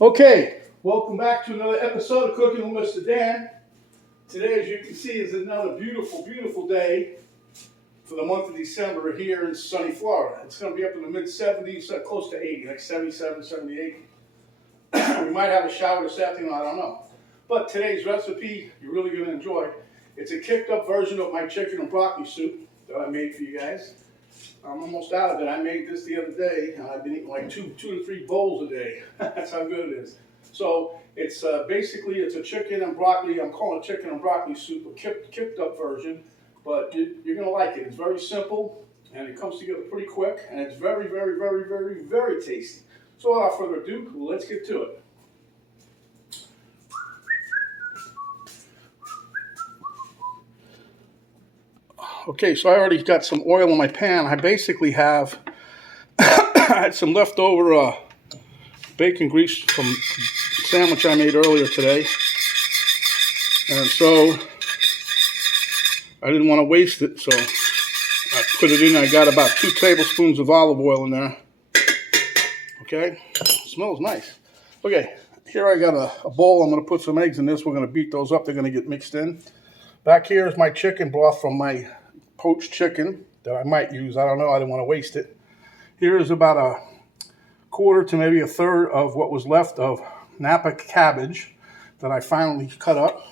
Okay, welcome back to another episode of Cooking with Mr. Dan. Today, as you can see, is another beautiful, beautiful day for the month of December here in sunny Florida. It's going to be up in the mid-70s, close to 80, like 77, 78. We might have a shower this afternoon, I don't know. But today's recipe, you're really going to enjoy. It's a kicked up version of my chicken and broccoli soup that I made for you guys. I'm almost out of it. I made this the other day, and I've been eating like two to three bowls a day. That's how good it is. So it's basically it's a chicken and broccoli. I'm calling it chicken and broccoli soup, a kicked up version, but you're gonna like it. It's very simple, and it comes together pretty quick, and it's very, very, very, very, very tasty. So without further ado, let's get to it. Okay, so I already got some oil in my pan. I basically have I had some leftover bacon grease from a sandwich I made earlier today. And so I didn't want to waste it, so I put it in. I got about 2 tablespoons of olive oil in there. Okay, it smells nice. Okay, here I got a bowl. I'm going to put some eggs in this. We're going to beat those up. They're going to get mixed in. Back here is my chicken broth from my poached chicken that I might use. I don't know. I didn't want to waste it. Here is about a quarter to maybe a third of what was left of Napa cabbage that I finally cut up.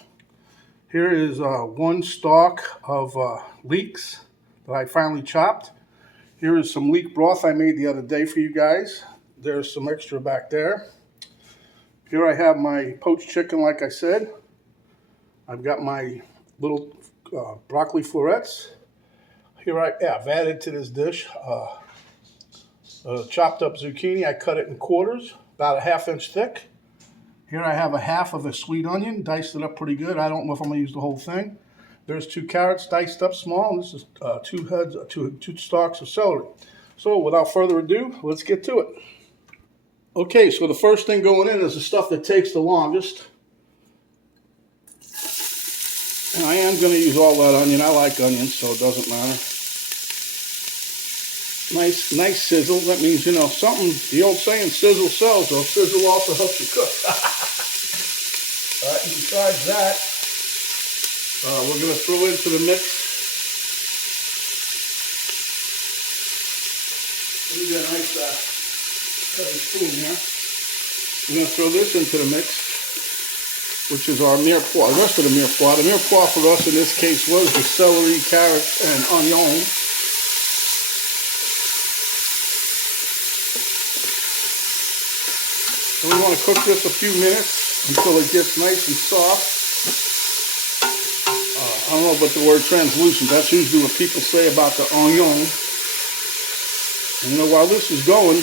Here is 1 stalk of leeks that I finally chopped. Here is some leek broth I made the other day for you guys. There's some extra back there. Here I have my poached chicken, like I said. I've got my little broccoli florets. Here I've added to this dish chopped up zucchini. I cut it in quarters, about a 1/2 inch thick. Here I have a half of a sweet onion, diced it up pretty good. I don't know if I'm going to use the whole thing. There's 2 carrots diced up small, and this is 2 stalks of celery. So without further ado, let's get to it. Okay, so the first thing going in is the stuff that takes the longest. And I am going to use all that onion. I like onions, so it doesn't matter. Nice sizzle. That means, you know, something, the old saying, sizzle sells, or sizzle also helps you cook. All right, and besides that, we're going to throw into the mix. Let me get a nice heavy spoon here. We're going to throw this into the mix, which is our mirepoix, the rest of the mirepoix. The mirepoix for us in this case was the celery, carrots, and onion. And we want to cook this a few minutes until it gets nice and soft. I don't know about the word translucent. That's usually what people say about the onion. And you know, while this is going,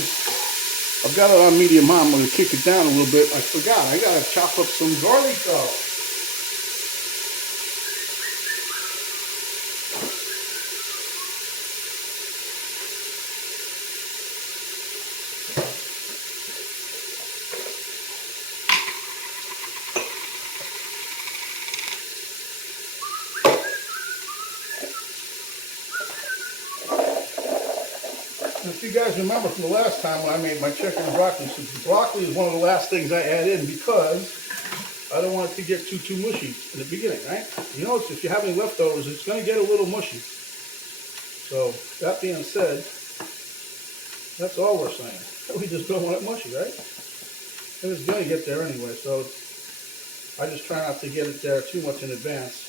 I've got it on medium high. I'm going to kick it down a little bit. I forgot. I got to chop up some garlic though. If you guys remember from the last time when I made my chicken and broccoli soup, the broccoli is one of the last things I add in because I don't want it to get too mushy in the beginning, right? You know, if you have any leftovers, it's going to get a little mushy. So, that being said, that's all we're saying. We just don't want it mushy, right? And it's going to get there anyway, so I just try not to get it there too much in advance.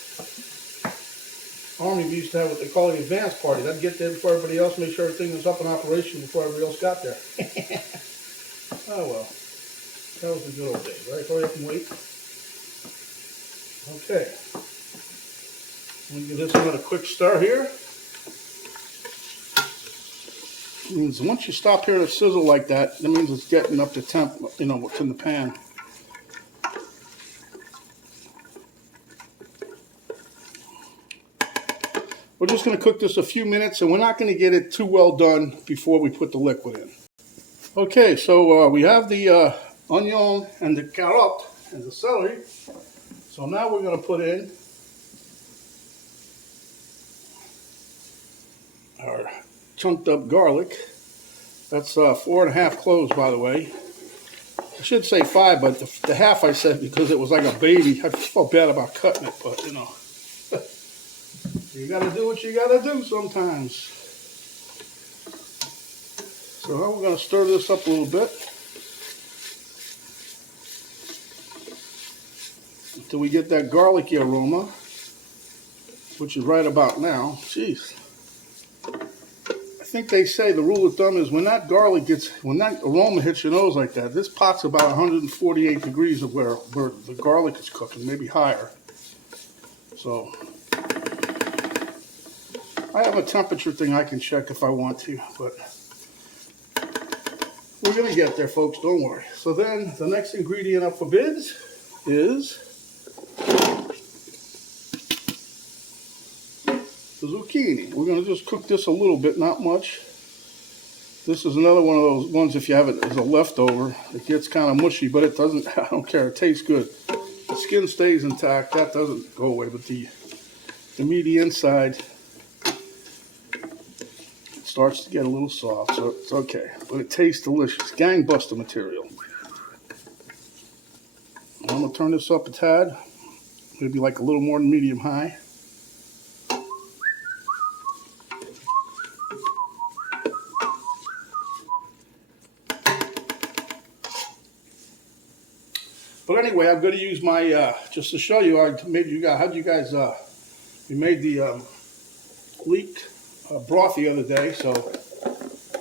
Army used to have what they call the advance party. That'd get there before everybody else, make sure everything was up and operational before everybody else got there. Oh well, that was the good old days, right? Hurry up and wait. Okay, I'm gonna give this another quick stir here. It means once you stop hearing it sizzle like that, that means it's getting up to temp, you know, what's in the pan. We're just going to cook this a few minutes, and we're not going to get it too well done before we put the liquid in. Okay, so we have the onion and the carrot and the celery. So now we're going to put in our chunked up garlic. That's 4 1/2 cloves, by the way. I should say 5, but the half I said because it was like a baby. I felt bad about cutting it, but you know, you gotta do what you gotta do sometimes. So now we're gonna stir this up a little bit until we get that garlicky aroma, which is right about now. Jeez. I think they say the rule of thumb is when that aroma hits your nose like that, this pot's about 148 degrees of where the garlic is cooking, maybe higher. So I have a temperature thing I can check if I want to, but we're gonna get there, folks, don't worry. So then the next ingredient up for bids is the zucchini. We're going to just cook this a little bit, not much. This is another one of those ones, if you have it as a leftover, it gets kind of mushy, but it doesn't, I don't care, it tastes good. The skin stays intact, that doesn't go away, but the meaty inside starts to get a little soft, so it's okay. But it tastes delicious, gangbuster material. I'm going to turn this up a tad, maybe like a little more than medium high. But anyway, I'm going to use my, just to show you, we made the Leek broth the other day, so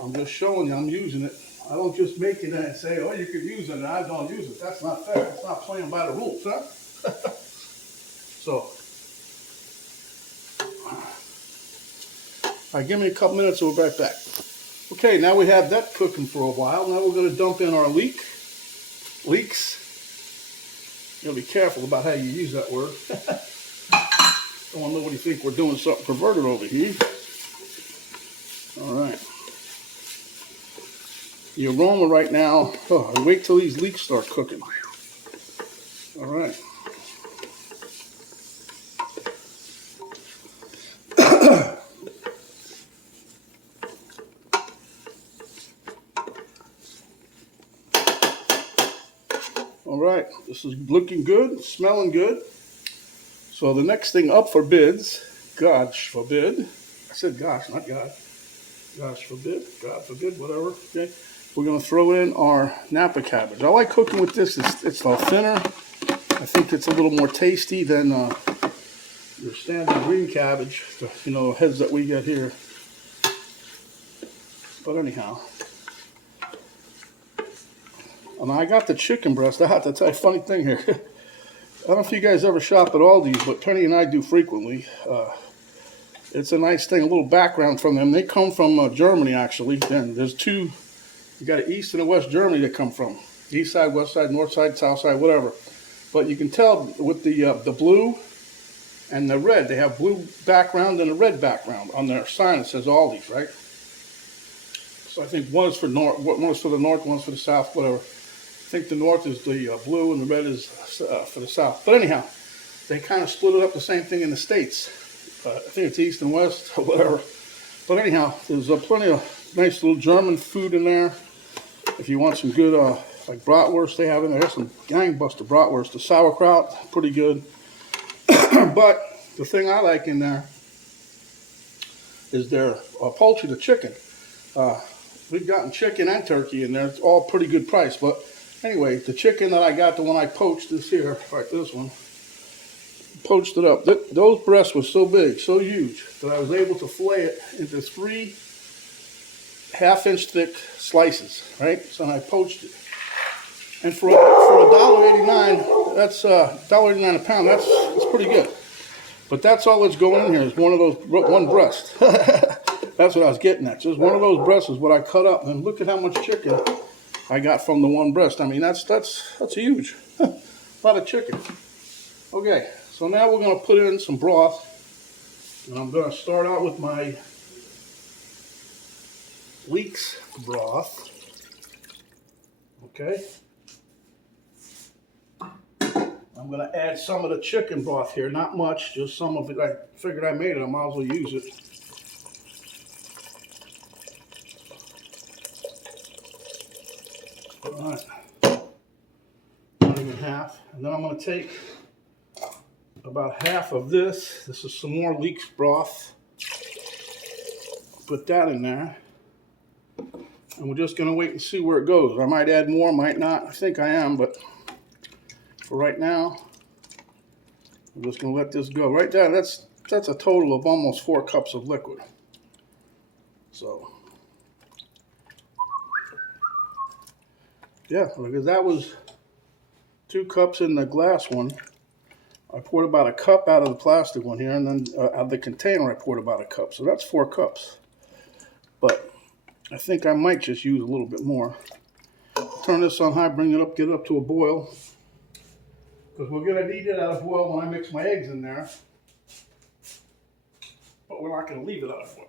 I'm just showing you I'm using it. I don't just make it and say, oh, you could use it, and I don't use it. That's not fair. That's not playing by the rules, huh? So, all right, give me a couple minutes, we'll be right back. Okay, now we have that cooking for a while. Now we're going to dump in our leeks. You gotta be careful about how you use that word. Don't want nobody to think we're doing something perverted over here. All right. The aroma right now, oh, wait till these leeks start cooking. All right. All right, this is looking good, smelling good. So the next thing up for bids, gosh forbid, I said gosh, not God. Gosh forbid, God forbid, whatever. Okay, we're gonna throw in our Napa cabbage. I like cooking with this. It's a thinner. I think it's a little more tasty than your standard green cabbage. The heads that we get here. But anyhow. And I got the chicken breast. I have to tell you a funny thing here. I don't know if you guys ever shop at Aldi's, but Penny and I do frequently. It's a nice thing, a little background from them. They come from Germany, actually. Then there's two, you got an East and a West Germany that come from. East side, West side, North side, South side, whatever. But you can tell with the blue and the red, they have blue background and a red background on their sign. It says Aldi's, right? So I think one is for the north, one's for the south, whatever. I think the north is the blue and the red is for the south. But anyhow, they kind of split it up the same thing in the States. I think it's East and West or whatever. But anyhow, there's plenty of nice little German food in there. If you want some good like bratwurst they have in there. There's some gangbuster bratwurst. The sauerkraut, pretty good. But the thing I like in there is their poultry, the chicken. We've gotten chicken and turkey in there. It's all pretty good price. But anyway, the chicken that I got, the one I poached is here, right, this one. Poached it up. Those breasts were so big, so huge, that I was able to fillet it into 3 half-inch thick slices, right? So I poached it. And for $1.89, that's $1.89 a pound, that's pretty good. But that's all that's going in here is one breast. That's what I was getting at. Just one of those breasts is what I cut up. And look at how much chicken I got from the one breast. I mean, that's huge. A lot of chicken. Okay, so now we're going to put in some broth. And I'm going to start out with my Leeks Broth. Okay. I'm going to add some of the chicken broth here. Not much, just some of it. I figured I made it. I might as well use it. All right. them in half. And then I'm going to take about half of this. This is some more Leeks broth. Put that in there. And we're just going to wait and see where it goes. I might add more, might not. I think I am, but for right now, I'm just going to let this go. Right there, that's a total of almost 4 cups of liquid. So, yeah, because that was 2 cups in the glass one. I poured about a cup out of the plastic one here, and then out of the container I poured about a cup. So that's 4 cups. But I think I might just use a little bit more. Turn this on high, bring it up, get it up to a boil. Because we're going to need it at a boil when I mix my eggs in there. But we're not going to leave it at a boil.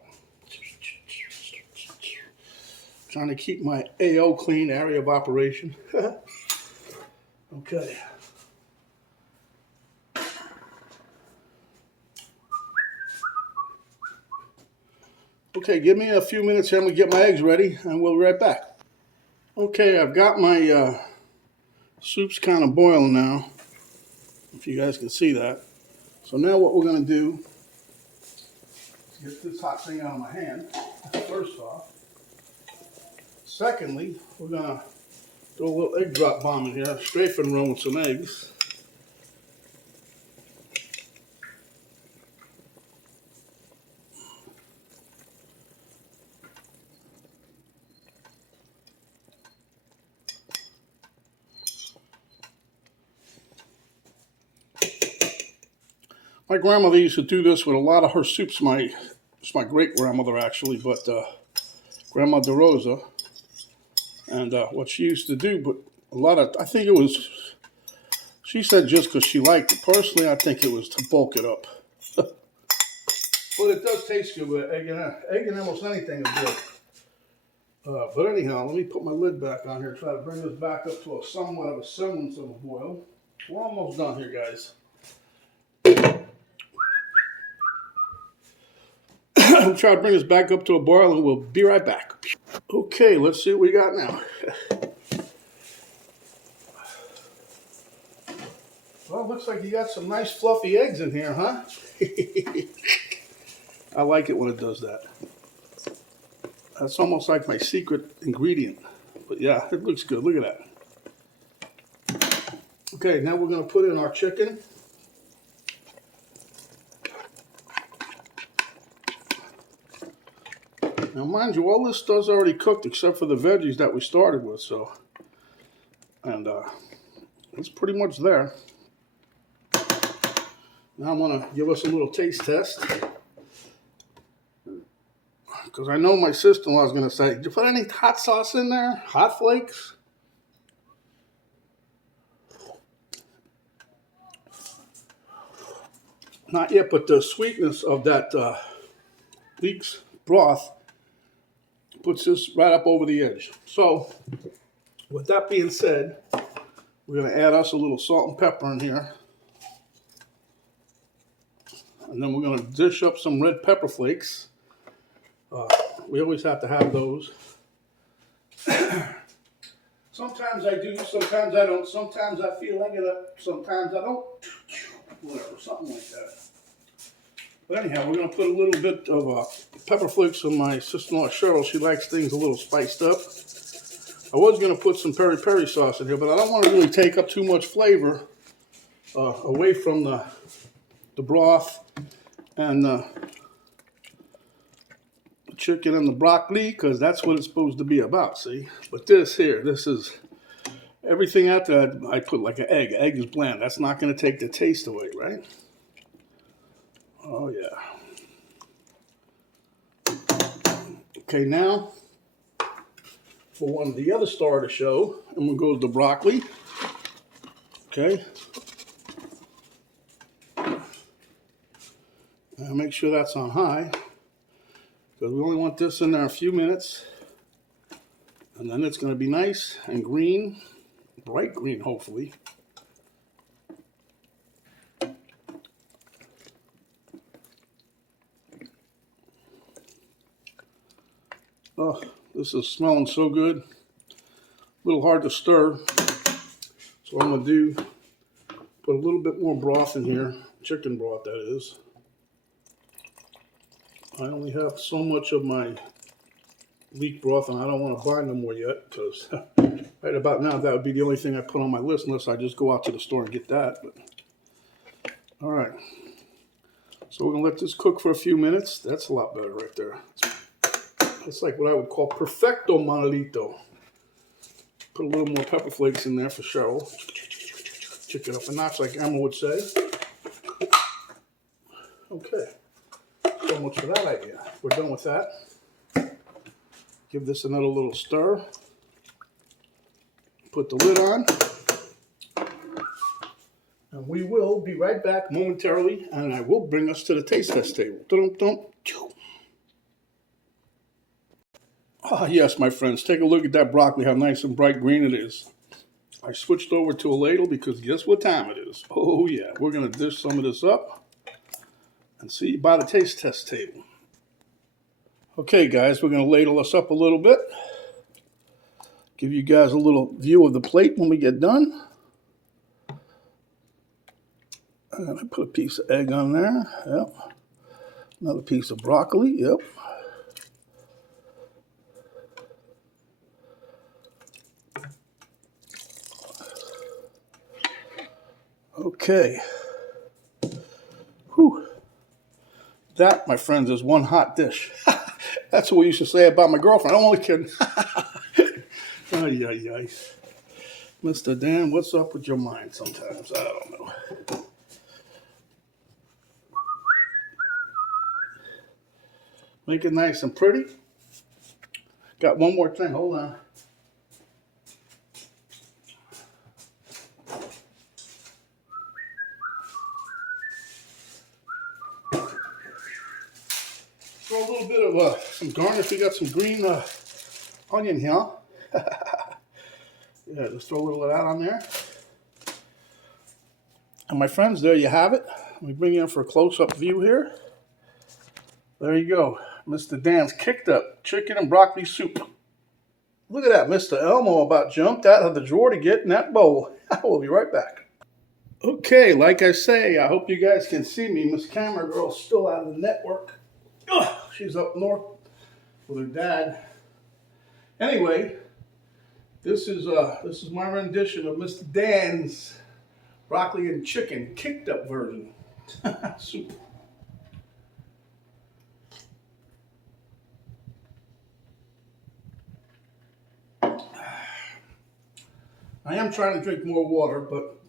Trying to keep my AO clean, area of operation. Okay. Okay, give me a few minutes here. I'm going to get my eggs ready, and we'll be right back. Okay, I've got my soup's kind of boiling now, if you guys can see that. So now what we're going to do is get this hot thing out of my hand, first off. Secondly, we're going to do a little egg drop bomb in here, strafing room with some eggs. My grandmother used to do this with a lot of her soups. It's my great-grandmother, actually, but Grandma DeRosa. And what she used to do, but a lot of, I think it was, she said just because she liked it. Personally, I think it was to bulk it up. But it does taste good with egg in almost anything is good. But anyhow, let me put my lid back on here, try to bring this back up to somewhat of a semblance of a boil. We're almost done here, guys. I'll try to bring this back up to a boil and we'll be right back. Okay, let's see what we got now. Well, looks like you got some nice fluffy eggs in here, huh? I like it when it does that. That's almost like my secret ingredient. But yeah, it looks good. Look at that. Okay, now we're going to put in our chicken. Now, mind you, all this stuff's already cooked except for the veggies that we started with, so. And it's pretty much there. Now I'm going to give us a little taste test. Because I know my sister-in-law is going to say, did you put any hot sauce in there? Hot flakes? Not yet, but the sweetness of that Leeks broth puts this right up over the edge. So, with that being said, we're going to add us a little salt and pepper in here. And then we're going to dish up some red pepper flakes. We always have to have those. Sometimes I do, sometimes I don't. Sometimes I feel like it, sometimes I don't. Whatever, something like that. But anyhow, we're going to put a little bit of pepper flakes on my sister-in-law Cheryl. She likes things a little spiced up. I was going to put some peri-peri sauce in here, but I don't want to really take up too much flavor away from the broth and the chicken and the broccoli, because that's what it's supposed to be about, see? But this here, this is everything after that. I put like an egg. Egg is bland. That's not going to take the taste away, right? Oh, yeah. Okay, now for one of the other star of the show, and we'll go to the broccoli. Okay. Now make sure that's on high, because we only want this in there a few minutes, and then it's going to be nice and green, bright green, hopefully. Oh, this is smelling so good. A little hard to stir. So what I'm going to do, put a little bit more broth in here, chicken broth that is. I only have so much of my leek broth, and I don't want to buy no more yet, because right about now that would be the only thing I put on my list, unless I just go out to the store and get that. But all right, so we're going to let this cook for a few minutes. That's a lot better right there. It's like what I would call perfecto manolito. Put a little more pepper flakes in there for Cheryl. Kick it up a notch, like Emma would say. Okay, so much for that idea. We're done with that. Give this another little stir. Put the lid on. And we will be right back momentarily, and I will bring us to the taste test table. Dum-dum. Ah, yes, my friends, take a look at that broccoli, how nice and bright green it is. I switched over to a ladle because guess what time it is? Oh yeah, we're going to dish some of this up and see you by the taste test table. Okay guys, we're going to ladle us up a little bit. Give you guys a little view of the plate when we get done. I'm going to put a piece of egg on there. Yep. Another piece of broccoli. Yep. Okay. Whew. That, my friends, is one hot dish. That's what we used to say about my girlfriend. I'm only kidding. Ay, ay, ay. Mr. Dan, what's up with your mind sometimes? I don't know. Make it nice and pretty. Got one more thing. Hold on. Throw a little bit of some garnish. We got some green onion here. Yeah, just throw a little of that on there. And my friends, there you have it. Let me bring you in for a close-up view here. There you go. Mr. Dan's kicked up chicken and broccoli soup. Look at that. Mr. Elmo about jumped out of the drawer to get in that bowl. We'll be right back. Okay, like I say, I hope you guys can see me. Miss Camera Girl's still out of the network. Ugh, she's up north with her dad. Anyway, this is my rendition of Mr. Dan's broccoli and chicken kicked up version. Soup. I am trying to drink more water, but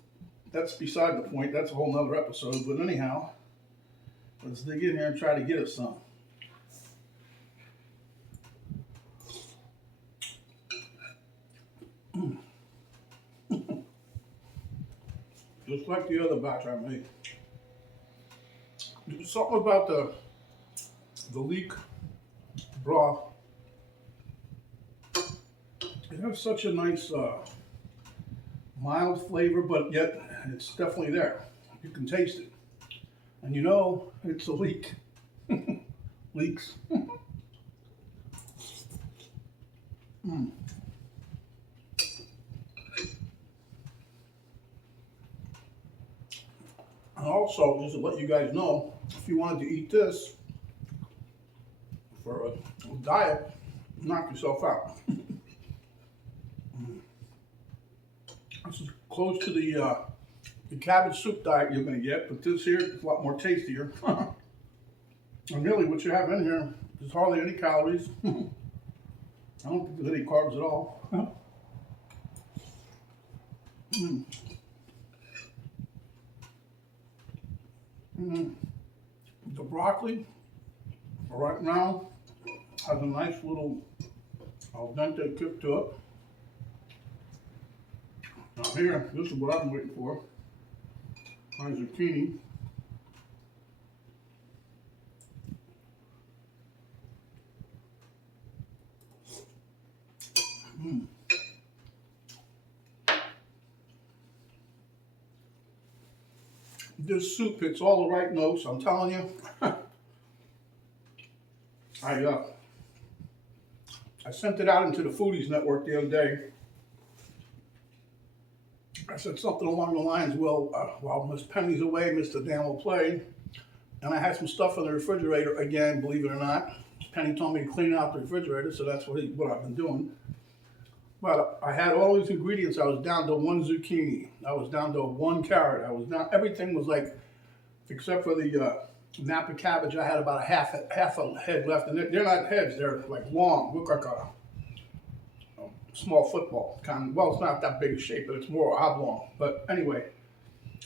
that's beside the point. That's a whole nother episode. But anyhow, let's dig in here and try to get us some. Just like the other batch I made. There's something about the Leek Broth. It has such a nice mild flavor, but yet it's definitely there. You can taste it. And you know, it's a leek. Leeks. Mm. And also, just to let you guys know, if you wanted to eat this for a diet, knock yourself out. This is close to the cabbage soup diet you're going to get, but this here is a lot more tastier. And really, what you have in here is hardly any calories. I don't think there's any carbs at all. Mm. Mm. The broccoli, right now, has a nice little al dente kick to it. Now here, this is what I've been waiting for. My zucchini. Mm. This soup hits all the right notes, I'm telling you. I sent it out into the Foodies Network the other day. I said something along the lines, well, while Miss Penny's away, Mr. Dan will play. And I had some stuff in the refrigerator again, believe it or not. Penny told me to clean out the refrigerator, so that's what I've been doing. But I had all these ingredients. I was down to 1 zucchini. I was down to 1 carrot. I was down. Everything was like, except for the Napa cabbage, I had about a half a head left, and they're not heads. They're like long, look like a small football kind of. Well, it's not that big a shape, but it's more oblong. But anyway,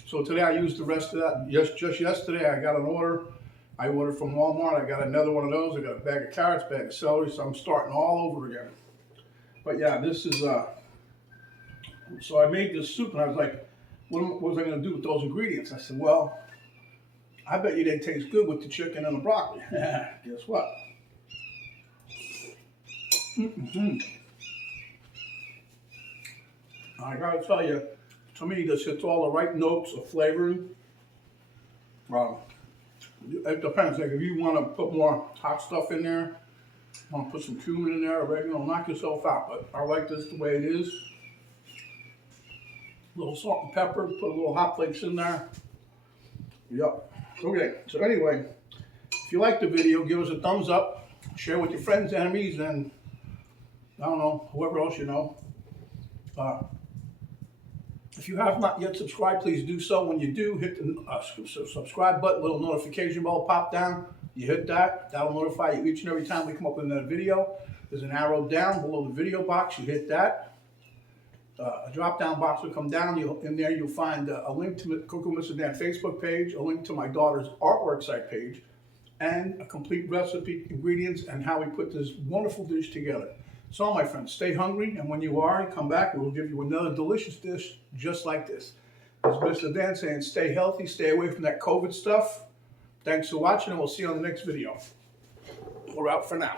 so today I used the rest of that. Just yesterday I got an order. I ordered from Walmart. I got another one of those. I got a bag of carrots, bag of celery. So I'm starting all over again. But yeah, this is. So I made this soup, and I was like, what was I going to do with those ingredients? I said, well, I bet you they taste good with the chicken and the broccoli. Guess what? I gotta tell you, to me, this hits all the right notes of flavoring. It depends. Like if you want to put more hot stuff in there, want to put some cumin in there, oregano, knock yourself out. But I like this the way it is. A little salt and pepper, put a little hot flakes in there. Yep. Okay, so anyway, if you like the video, give us a thumbs up, share with your friends, enemies, and I don't know, whoever else you know. If you have not yet subscribed, please do so. When you do, hit the subscribe button, little notification bell pop down. You hit that, that'll notify you each and every time we come up with another video. There's an arrow down below the video box, you hit that. A drop-down box will come down. In there you'll find a link to the Cook with Mr. Dan Facebook page, a link to my daughter's artwork site page, and a complete recipe, ingredients, and how we put this wonderful dish together. So my friends, stay hungry, and when you are, come back and we'll give you another delicious dish just like this. This is Mr. Dan saying stay healthy, stay away from that COVID stuff. Thanks for watching, and we'll see you on the next video. We're out for now.